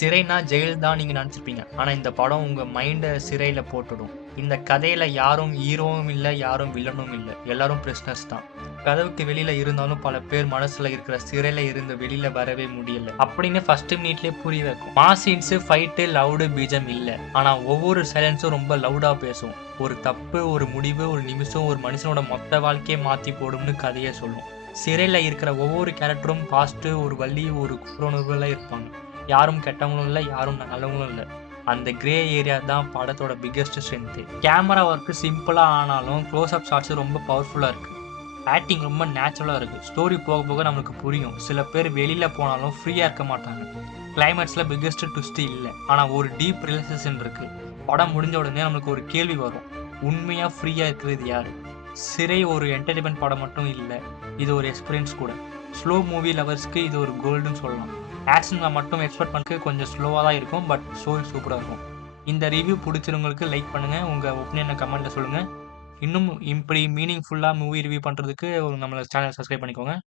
சிறைனா jail தான் நீங்க நெனச்சிருப்பீங்க. ஆனா இந்த படம் உங்க மைண்ட சிறையில போட்டுடும். இந்த கதையில யாரும் ஹீரோவும் இல்ல, யாரும் வில்லனும் இல்ல. எல்லாரும் பிரிசனர்ஸ் தான். கதவுக்கு வெளியில இருந்தாலும் பல பேர் மனசுல இருக்கிற சிறையில இருந்து வெளியில வரவே முடியல. அப்படின்னு ஃபர்ஸ்ட் மினிட்லயே புரிய வைக்கும். மாஸ் சீன்ஸ், ஃபைட்டு, லவுடு, பீஜம் இல்ல. ஆனா ஒவ்வொரு சைலன்ஸும் ரொம்ப லவுடா பேசும். ஒரு தப்பு, ஒரு முடிவு, ஒரு நிமிஷம் ஒரு மனுஷனோட மொத்த வாழ்க்கைய மாத்தி போடும்னு கதையே சொல்லும். சிறையில இருக்கிற ஒவ்வொரு கேரக்டரும் பாஸ்ட், ஒரு வலி, ஒரு குற்றுணர்வுல இருப்பாங்க. யாரும் கெட்டவங்களும் இல்ல, யாரும் நல்லவங்களும் இல்ல. அந்த கிரே ஏரியா தான் படத்தோட பிக்கெஸ்ட் ஸ்ட்ரென்த். கேமரா ஒர்க் சிம்பிளா ஆனாலும் க்ளோஸ் அப் ஷாட்ஸ் ரொம்ப பவர்ஃபுல்லா இருக்கு. ஆக்டிங் ரொம்ப நேச்சுரலா இருக்கு. ஸ்டோரி போக போக நமக்கு புரியும். சில பேர் வெளியில போனாலும் ஃப்ரீயா இருக்க மாட்டாங்க. கிளைமேக்ஸ்ல பிக்கெஸ்ட் ட்விஸ்ட் இல்ல. ஆனா ஒரு டீப் ரியலைசேஷன் இருக்கு. படம் முடிஞ்ச உடனே நமக்கு ஒரு கேள்வி வரும். உண்மையா ஃப்ரீயா இருக்கிறது யாரு? சிறை ஒரு என்டர்டெயின்மென்ட் படம் மட்டும் இல்ல. இது ஒரு எக்ஸ்பீரியன்ஸ் கூட. ஸ்லோ மூவி லவர்ஸ்க்கு இது ஒரு கோல்டுன்னு சொல்லலாம். ஆக்ஷன்ல மட்டும் எக்ஸ்பெக்ட் பண்ணக்கு கொஞ்சம் ஸ்லோவா தான் இருக்கும். பட் ஸ்டோரி சூப்பரா இருக்கும். இந்த ரிவ்யூ புடிச்சிருவங்களுக்கு லைக் பண்ணுங்க. உங்க ஒப்பீனியன கமெண்ட்ல சொல்லுங்க. இன்னும் இப்படி மீனிங்ஃபுல்லா மூவி ரிவ்யூ பண்றதுக்கு நம்மள சேனல் சப்ஸ்கிரைப் பண்ணிக்கோங்க.